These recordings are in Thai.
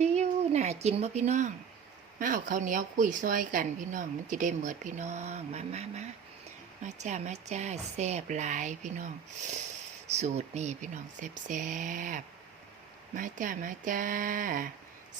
ติ้วน่ากินบ่พี่น้อง มาเอาข้าวเหนียวคุยซอยกันพี่น้อง มันจะได้เหมือดพี่น้อง มามามามาจ้ามาจ้าแซ่บหลายพี่น้อง สูตรนี่พี่น้องแซ่บแซ่บมาจ้ามาจ้า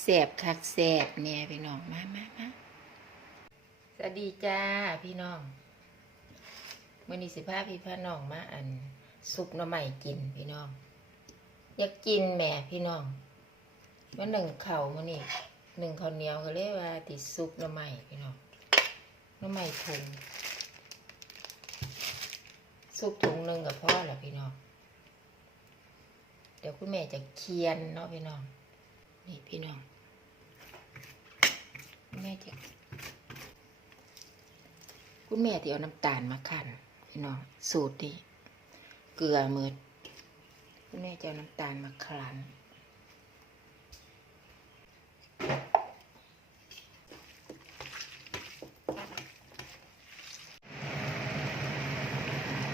แซ่บคักแซ่บเนี่ยพี่น้องมามามาสวัสดีจ้าพี่น้องมื่อนี้สิพาพี่พาน้องมาอันซุปหน่อไม้กินพี่น้อง อยากกินแหม่พี่น้อง มาหนึ่งเข่ามานี่หนึ่งข้าวเหนียวก็เลยกว่าติดซุปหน่อไม้พี่น้องหน่อไม้ถุงซุปถุงหนึ่งกับพ่อแหละพี่น้องเดี๋ยวคุณแม่จะเคียนเนาะพี่น้องนี่พี่น้องแม่จะคุณแม่ที่เอาน้ำตาลมาคั่นพี่น้องสูตรนี้เกลือมืดคุณแม่จะเอาน้ำตาลมาคลัน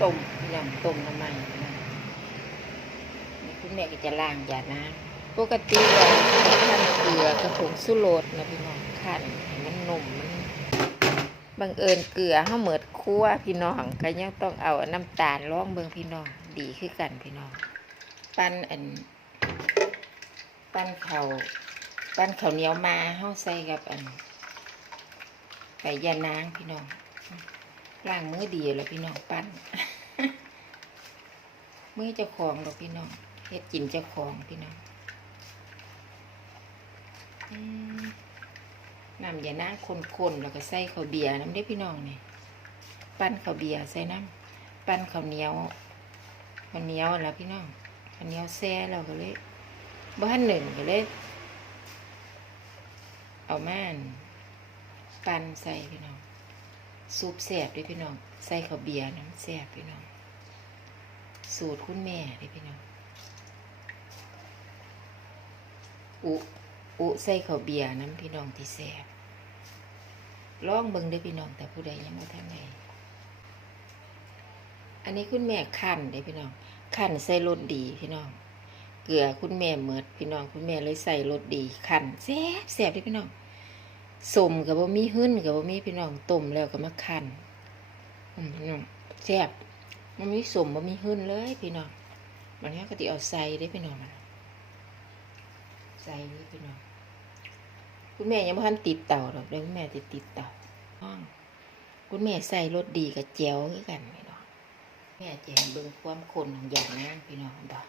ต้มพี่น้องต้มน้ำมันน้องนี่คุณแม่ก็จะล้างอย่าน้ำปกติเราคั่นเกลือกับผงสุโรสนะพี่น้องคั่นให้มันนุ่มมันบังเอิญเกลือเฮาเหมิดคั่วพี่น้องก็ยังต้องเอาน้ำตาลร่องเบิ่งพี่น้องดีคือกันพี่น้อง ปั้นอัน ปั้นเขา ปั้นข้าวเหนียวมาเฮาใส่กับอันไก่ยานางพี่น้องล้างมือดีแล้วพี่น้องปั้นมือเจ้าของดอกพี่น้องเฮ็ดกินเจ้าของพี่น้องอน้ำยาน้ำคนๆแล้วก็ใส่ข้าวเบียร์น้ำได้พี่น้องนี่ปั้นข้าวเบียร์ใส่น้ำปั้นข้าวเหนียวข้าวเหนียวแล้วพี่น้องข้าวเหนียวแซ่เราก็เลยบ้านหนึ่งก็เลย เอาม่านปั้นใส่พี่น้องซุปแซ่บด้วยพี่น้อง ใส่ข้าวเบียร์น้ำแซ่บพี่น้อง สูตรคุณแม่ด้วยพี่น้อง อุ อุใส่ข้าวเบียร์น้ำพี่น้องที่แซ่บลองเบิ่งด้อพี่น้อง แต่ผู้ใดยังไม่ทันไหนอันนี้คุณแม่คั่นด้อพี่น้องคั่นใส่รสดีพี่น้อง เกลือคุณแม่เมิดพี่น้องคุณแม่เลยใส่รสดีคันแซ่บแซ่บด้อพี่น้องสมกับบ่มีหึ้นกับบ่มีพี่น้องต้มแล้วก็มาคั่นอืมพี่น้องแซ่บมันมีสมบ่มีหึ้นเลยพี่น้องมันนี้ก็ติเอาใส่ได้พี่น้องมันใส่นี่พี่น้องคุณแม่ยังไม่ทันติดเต่าหรอกเดี๋ยวคุณแม่จะติดเต่าห้องคุณแม่ใส่รสดีกับเจียวกันพี่น้องแม่จะให้เบิ่งความคนของอย่างนั้นพี่น้องบ่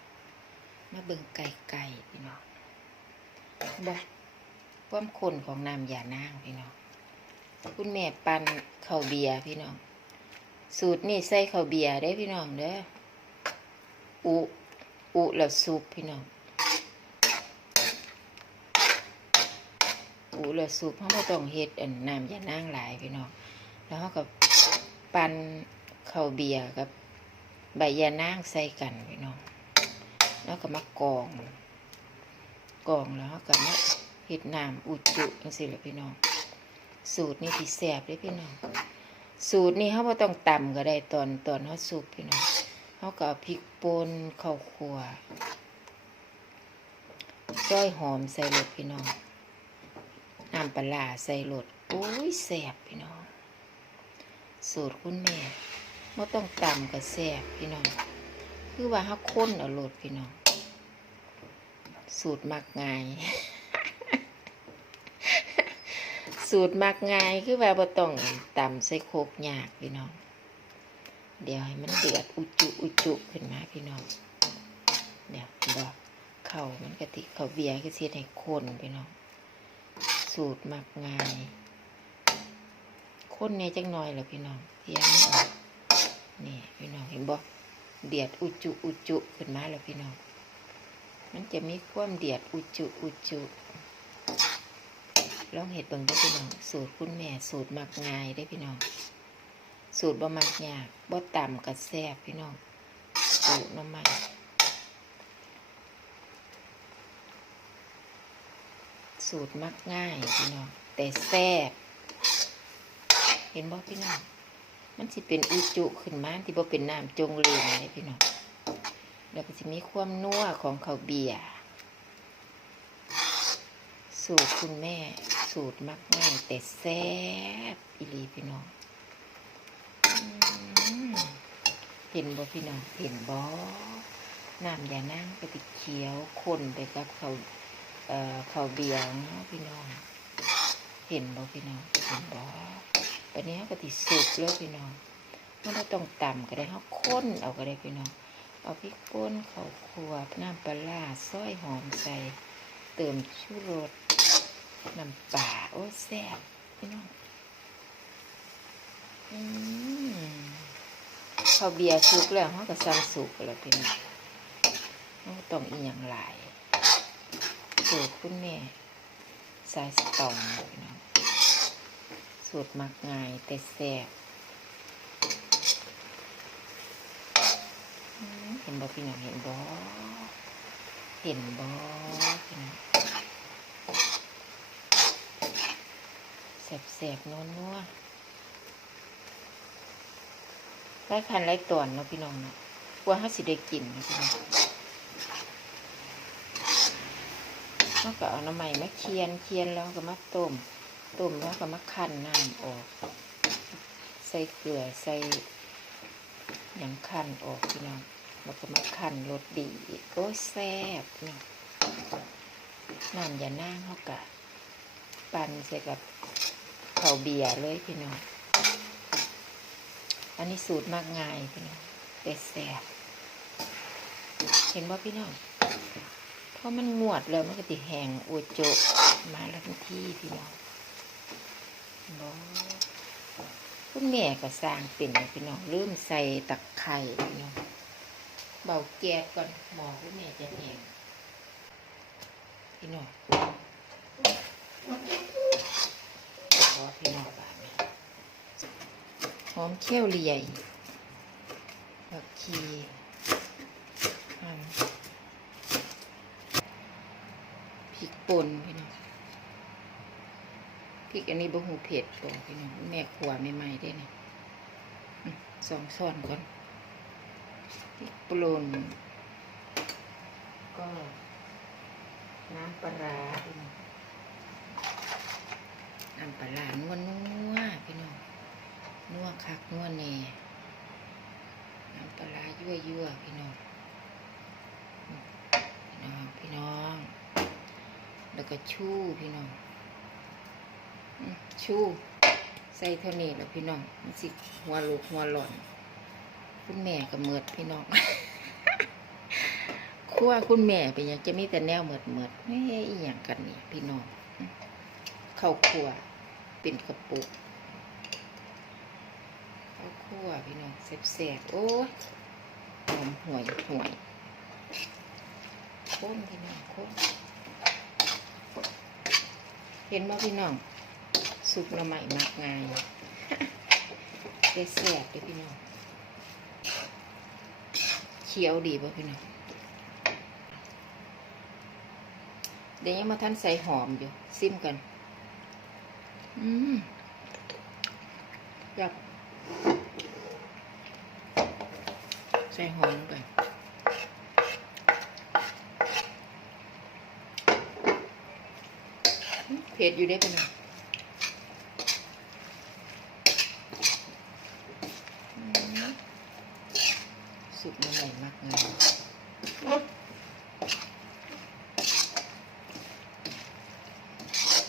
มาเบิ่งไก่ไก่พี่น้องบ่ความคนของน้ำยานางพี่น้องคุณแม่ปั่นข้าวเบียร์พี่น้อง สูตรนี่ใส่ข้าวเบียร์ได้พี่น้องเด้ออุอุแล้วซุปพี่น้องอูเหลือซุปเพราะว่าต้องเฮ็ดอันน้ำยานางหลายพี่น้องแล้วเขาก็ปั่นข้าวเบียร์กับใบยานางใส่กันพี่น้อง แล้วก็มากรองกรองแล้วก็มาเฮ็ดน้ำอุจจุจังซี่แหละพี่น้อง สูตรนี้ที่แซ่บเลยพี่น้อง สูตรนี้เขาบ่ต้องตำก็ได้ตอนตอนเขาสุกพี่น้องเขาก็พริกป่นข้าวคั่วซอยหอมใส่เลยพี่น้องน้ำปลาใส่รสโอ้ยแซ่บพี่น้อง สูตรคุณแม่ไม่ต้องตำกับแซ่บพี่น้อง คือว่าฮักค้นเอารสพี่น้อง สูตรมักง่าย สูตรมักง่ายคือว่าบ่ต้องตำใส่โคกยากพี่น้อง เดี๋ยวให้มันเดือดอุจุอุจุขึ้นมาพี่น้อง เดี๋ยวดอกเข่ามันกะติเข่าเบียร์ก็เสียให้คนพี่น้อง สูตรมักง่ายคนเนี่ยจังน้อยแหละพี่น้องเทียงนี่พี่น้องเห็นบ่ เดียดอุจุอุจุขึ้นมาแล้วพี่น้อง มันจะมีความเดียดอุจุอุจุลองเห็ดเบิ่งได้พี่น้อง สูตรคุณแม่สูตรมักง่ายได้พี่น้อง สูตรบ่มักยากบ่ต่ำกับแซ่บพี่น้องสูตรน้ำมันสูตรมักง่ายพี่น้องแต่แซ่บเห็นบ่พี่น้อง มันสิเป็นอุจุขึ้นมาที่บ่เป็นน้ำจงเหลวเลยพี่น้องแล้วก็สิมีความนัวของข้าวเบียร์สูตรคุณแม่สูตรมักง่ายแต่แซ่บอีลีพี่น้องเห็นบ่พี่น้องเห็นบ่น้ำยานั่งกะติเขียวคนไปกับเขาเอ่อเขาเบียร์เนาะพี่น้อง เห็นบ่พี่น้องเห็นบ่ ปานนี้กะติสุกเลยพี่น้องมันไม่ต้องต่ำก็ได้เฮาค้นเอาก็ได้พี่น้อง เอาพริกป่นข้าวคั่วน้ำปลาร้าซอยหอมใส่เติมชูรสน้ำปลาโอ้แซ่บพี่น้องอืมข้าวเบียร์สุกแล้วเขาก็สั่งสุกแล้วพี่น้องเขาบ่ต้องอีหยังหลายสูตรคุณแม่สายสตองพี่น้อง สูตรมักง่ายแต่แซ่บอืมเห็นบ่พี่น้องเห็นบ่เห็นบ่พี่น้องแสบๆนัวนัวๆไล่คันไล่ตอนเนาะพี่น้องเนาะกลัวเขาสิได้กินเนาะพี่น้องเขาก็เอาน้ำใหม่มาเคียนเคียนแล้วก็มาต้ม ต้มแล้วก็มาคั้นน้ำออก ใส่เกลือใส่ยังคั้นออกพี่น้องแล้วก็มาคั้นรสดีกโอ้ยแซ่บเนาะน้ำอย่านั่งเขากะ ปั่นใส่กับข้าวเบียร์เลยพี่น้องอันนี้สูตรมากง่ายพี่น้องแต่แซ่บเห็นว่าพี่น้องเพราะมันงวดแล้วมันก็ติแห้งอวโจมาแล้วทันทีพี่น้อง บอคุณแม่ก็สร้างเป็นพี่น้องเริ่มใส่ตะไคร่พี่น้องเบาแก๊สก่อนหมอคุณแม่จะแห้งพี่น้องขอพี่น้องบ้านนี้หอมเขี้ยวเลียยผักชีหั่นพริกป่นพี่น้อง พริกอันนี้บ่หูเผ็ดบ่พี่น้องแม่ขัวใหม่ๆได้เนี่ยสองช้อนก่อนพริกป่นก็น้ำปลาน้องน้ำปลาร้านัวนัวพี่น้องนัวคักนัวแน่น้ำปลายั่วยั่วพี่น้องพี่น้องพี่น้อง แล้วก็ชูพี่น้อง ชูใส่เท่านี้แหล้วพี่น้องมันสิหัวลูกหัวหล่อนคุณแม่กับเมิดพี่น้องคั่วคุณแม่เป็นยังจะมีแต่แนวเมิดเมิดไม่อีหยังกันนี่พี่น้องข้าวคั่วเป็นกระปุกข้าวคั่วพี่น้องแซ่บๆโอ้ยหอมห่วยห่วยข้นพี่น้องข้นเห็นไหมพี่น้อง สุกละใหม่มากงายได้แซ่บเลยพี่น้องเคี้ยวดีป่ะพี่น้องเดี๋ยวยังมาท่านใส่หอมอยู่ซิมกัน อืมอยากใส่หอมลงไปเผ็ดอยู่ได้ปะเนี่ยอืมสุกมาใหม่มากเลย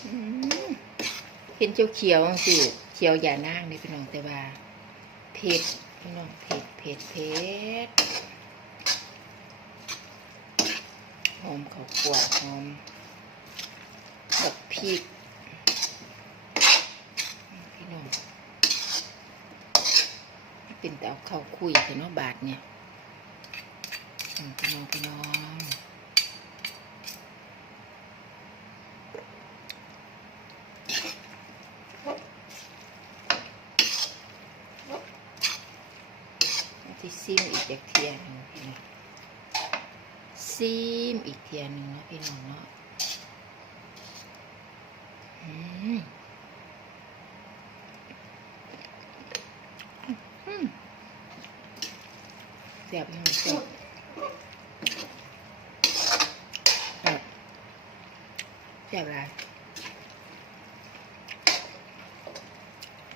อืม เห็นเขียวเขียวสิเขียวอย่านางนี่พี่น้องแต่ว่าเผ็ดพี่น้องเผ็ดเผ็ดเผ็ดหอมข้าวคั่วหอมบักพริกพี่น้องเป็นแต่เอาข้าวคุยแต่เนาะบาทเนี่ยพี่น้องพี่น้อง ซิมอีกเทียนหนึ่งนะพี่น้องเนาะแซ่บมากแซ่บแซ่บอะไร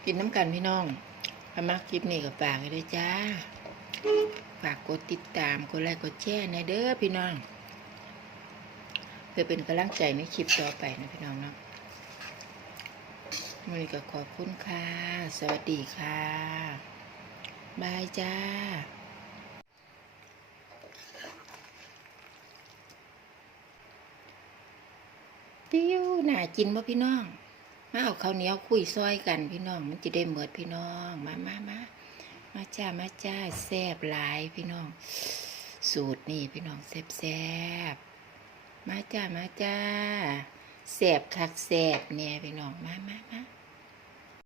กินน้ำกันพี่น้องพามักคลิปนี้กับปากก็ได้จ้า ฝากกดติดตามกดไลค์กดแชร์ในเด้อพี่น้อง เพื่อเป็นกำลังใจในคลิปต่อไปนะพี่น้องเนาะวันนี้ก็ขอบคุณค่ะ สวัสดีค่ะบายจ้าติ้วหน่ากินบ่พี่น้อง มาเอาข้าวเหนียวคุยซอยกันพี่น้อง มันจะได้เหมิดพี่น้อง มามามา มาจ้ามาจ้าแซบหลายพี่น้อง สูตรนี่พี่น้องแซบแซบมาจ้ามาจ้าแซบคักแซบเนี่ยพี่น้องมามามา